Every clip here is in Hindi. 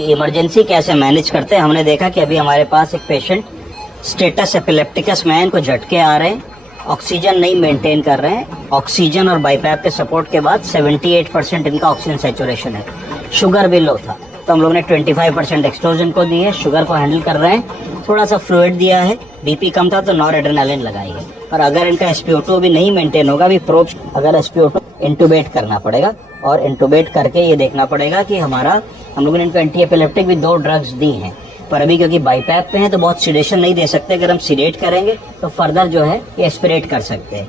कि इमरजेंसी कैसे मैनेज करते हैं। हमने देखा कि अभी हमारे पास एक पेशेंट स्टेटस एपिलेप्टिकस में है, इनको झटके आ रहे हैं, ऑक्सीजन नहीं मेंटेन कर रहे हैं। ऑक्सीजन और बाईपैप के सपोर्ट के बाद 78% इनका ऑक्सीजन सैचुरेशन है। शुगर भी लो था, तो हम लोग ने 25% एक्सट्रोजन को दी है, शुगर को हैंडल कर रहे हैं। थोड़ा सा फ्लूइड दिया है, बीपी कम था तो नॉरएड्रेनालिन लगाई है। और अगर इनका SpO2 भी नहीं मेंटेन होगा, अभी प्रोब अगर SpO2 इंटूबेट करना पड़ेगा, और इंटूबेट करके ये देखना पड़ेगा कि हमारा, हम लोगों ने इनको एंटी एपिलेप्टिक भी 2 ड्रग्स दी हैं, पर अभी क्योंकि बाईपैप पे हैं तो बहुत सिडेशन नहीं दे सकते। अगर हम सिडेट करेंगे तो फर्दर जो है ये एस्पिरेट कर सकते हैं।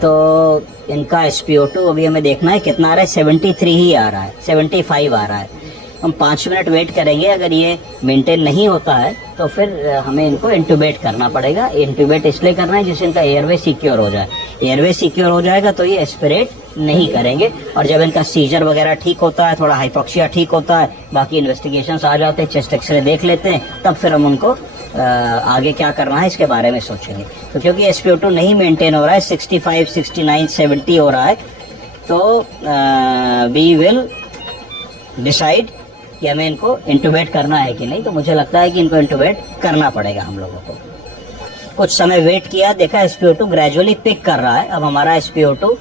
तो इनका SpO2 अभी हमें देखना है कितना आ रहा है, 73 ही आ रहा है, 75 आ रहा है। हम 5 मिनट वेट करेंगे, अगर ये मेंटेन नहीं होता है तो फिर हमें इनको इंटूबेट करना पड़ेगा। इंटूबेट इसलिए करना है जिससे इनका एयरवे सिक्योर हो जाए। एयरवे सिक्योर हो जाएगा तो ये एस्पिरेट नहीं करेंगे, और जब इनका सीजर वगैरह ठीक होता है, थोड़ा हाइपोक्सिया ठीक होता है, बाकी इन्वेस्टिगेशंस आ जाते हैं, चेस्ट एक्सरे देख लेते हैं, तब फिर हम उनको आगे क्या करना है इसके बारे में सोचेंगे। तो क्योंकि SpO2 नहीं मेंटेन हो रहा है, 65, 69, 70 हो रहा है, तो वी विल डिसाइड कि हमें इनको इंटूबेट करना है कि नहीं। तो मुझे लगता है कि इनको इंटूबेट करना पड़ेगा हम लोगों को। कुछ समय वेट किया, देखा SpO2 ग्रेजुअली पिक कर रहा है। अब हमारा SpO2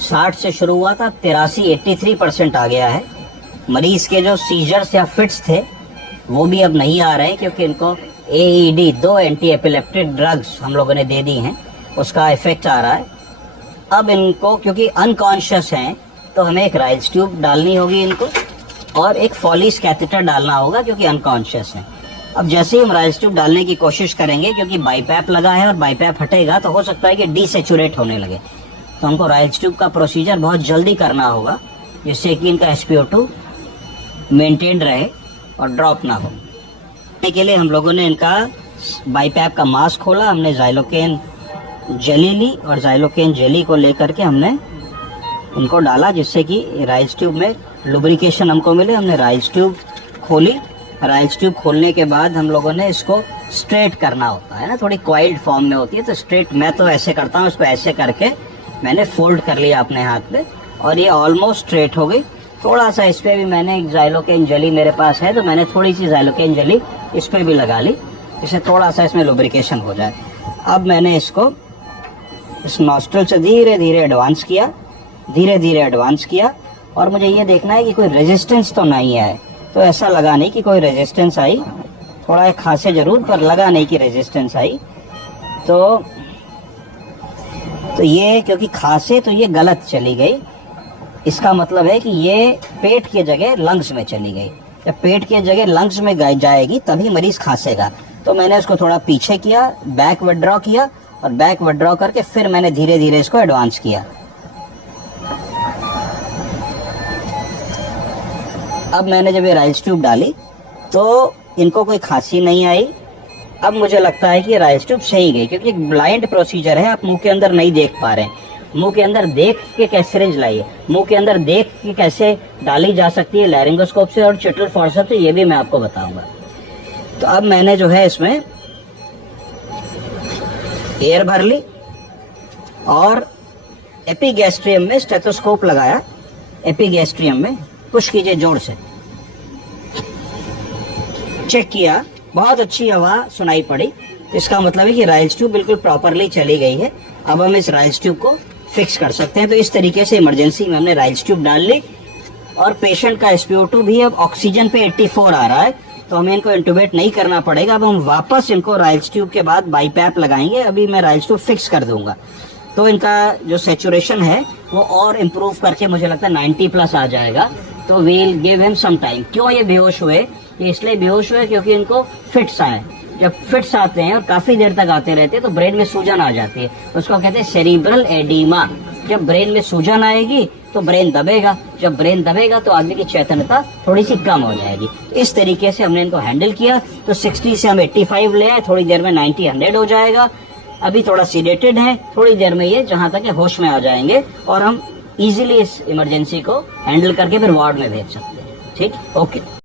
60 से शुरू हुआ था, 83% आ गया है। मरीज के जो सीजर्स या फिट्स थे वो भी अब नहीं आ रहे हैं, क्योंकि इनको AED 2 एंटी एपिलेप्टिक ड्रग्स हम लोगों ने दे दी हैं, उसका इफेक्ट आ रहा है। अब इनको क्योंकि अनकॉन्शियस हैं तो हमें एक राइल्स ट्यूब डालनी होगी इनको, और एक फॉलीस कैथेटर डालना होगा क्योंकि अनकॉन्शियस है। अब जैसे ही हम राइल्स ट्यूब डालने की कोशिश करेंगे, क्योंकि बाईपैप लगा है और बाईपैप हटेगा तो हो सकता है कि डीसेचुरेट होने लगे, तो हमको राइल्स ट्यूब का प्रोसीजर बहुत जल्दी करना होगा, जिससे कि इनका SpO2 मेंटेन रहे और ड्रॉप ना हो। के लिए हम लोगों ने इनका बाईपैप का मास्क खोला, हमने ज़ाइलोकेन जेली ली, और ज़ाइलोकेन जेली को लेकर के हमने इनको डाला, जिससे कि राइल्स ट्यूब में लुब्रिकेशन हमको मिले। हमने राइल्स ट्यूब खोली, राइल्स ट्यूब खोलने के बाद हम लोगों ने इसको स्ट्रेट करना होता है ना, थोड़ी क्वाइल्ड फॉर्म में होती है, तो स्ट्रेट मैं तो ऐसे करता हूँ, इसको ऐसे करके मैंने फोल्ड कर लिया अपने हाथ में, और ये ऑलमोस्ट स्ट्रेट हो गई। थोड़ा सा इस पर भी मैंने एक ज़ाइलोकेन जेली मेरे पास है, तो मैंने थोड़ी सी ज़ाइलोकेन जेली इस पर भी लगा ली, जिससे थोड़ा सा इसमें लुब्रिकेशन हो जाए। अब मैंने इसको इस नॉस्ट्रल से धीरे धीरे एडवांस किया, धीरे धीरे एडवांस किया, और मुझे ये देखना है कि कोई रेजिस्टेंस तो नहीं है। तो ऐसा लगा नहीं कि कोई रेजिस्टेंस आई, थोड़ा एक खांसे जरूर, पर लगा नहीं कि रेजिस्टेंस आई। तो ये क्योंकि खांसे तो ये गलत चली गई, इसका मतलब है कि ये पेट की जगह लंग्स में चली गई। जब पेट की जगह लंग्स में जाएगी तभी मरीज खांसेगा। तो मैंने इसको थोड़ा पीछे किया, बैक विड्रॉ किया, और बैक विड्रॉ करके फिर मैंने धीरे धीरे इसको एडवांस किया। अब मैंने जब ये राइल्स ट्यूब डाली तो इनको कोई खांसी नहीं आई। अब मुझे लगता है कि राइल्स ट्यूब सही गई, क्योंकि एक ब्लाइंड प्रोसीजर है, आप मुंह के अंदर नहीं देख पा रहे हैं। मुंह के अंदर देख के कैसे सिरिंज लाइए, मुंह के अंदर देख के कैसे डाली जा सकती है लैरिंगोस्कोप से और चिटल फॉर्सेप्स से, ये भी मैं आपको बताऊंगा। तो अब मैंने जो है इसमें एयर भर ली, और एपिगैस्ट्रियम में स्टेथोस्कोप लगाया। एपिगैस्ट्रियम में पुश कीजिए जोर से, चेक किया, बहुत अच्छी हवा सुनाई पड़ी। इसका मतलब है कि राइल्स ट्यूब बिल्कुल प्रॉपरली चली गई है। अब हम इस राइल्स ट्यूब को फिक्स कर सकते हैं। तो इस तरीके से इमरजेंसी में हमने राइल्स ट्यूब डाल ली, और पेशेंट का SpO2 भी अब ऑक्सीजन पे 84 आ रहा है, तो हमें इनको इंटूबेट नहीं करना पड़ेगा। अब हम वापस इनको राइल्स ट्यूब के बाद बाईपैप लगाएंगे। अभी मैं राइल्स ट्यूब फिक्स कर दूंगा, तो इनका जो सैचुरेशन है वो और इम्प्रूव करके मुझे लगता है 90+ आ जाएगा। तो we'll give him some time. क्यों ये बेहोश हुए? ये इसलिए बेहोश हुए क्योंकि इनको फिट्स आए। जब फिट्स आते हैं और काफी देर तक आते रहते हैं तो ब्रेन में सूजन आ जाती है, उसको कहते हैं सेरिब्रल एडिमा। जब ब्रेन में सूजन आएगी तो ब्रेन दबेगा, जब ब्रेन दबेगा तो आदमी की चेतनता थोड़ी सी कम हो जाएगी। इस तरीके से हमने इनको हैंडल किया। तो 60 से हम 85 ले आए, थोड़ी देर में 90, 100 हो जाएगा। अभी थोड़ा सीडेटेड है, थोड़ी देर में ये जहां तक होश में आ जाएंगे, और हम इजीली इस इमरजेंसी को हैंडल करके फिर वार्ड में भेज सकते हैं। ठीक, ओके।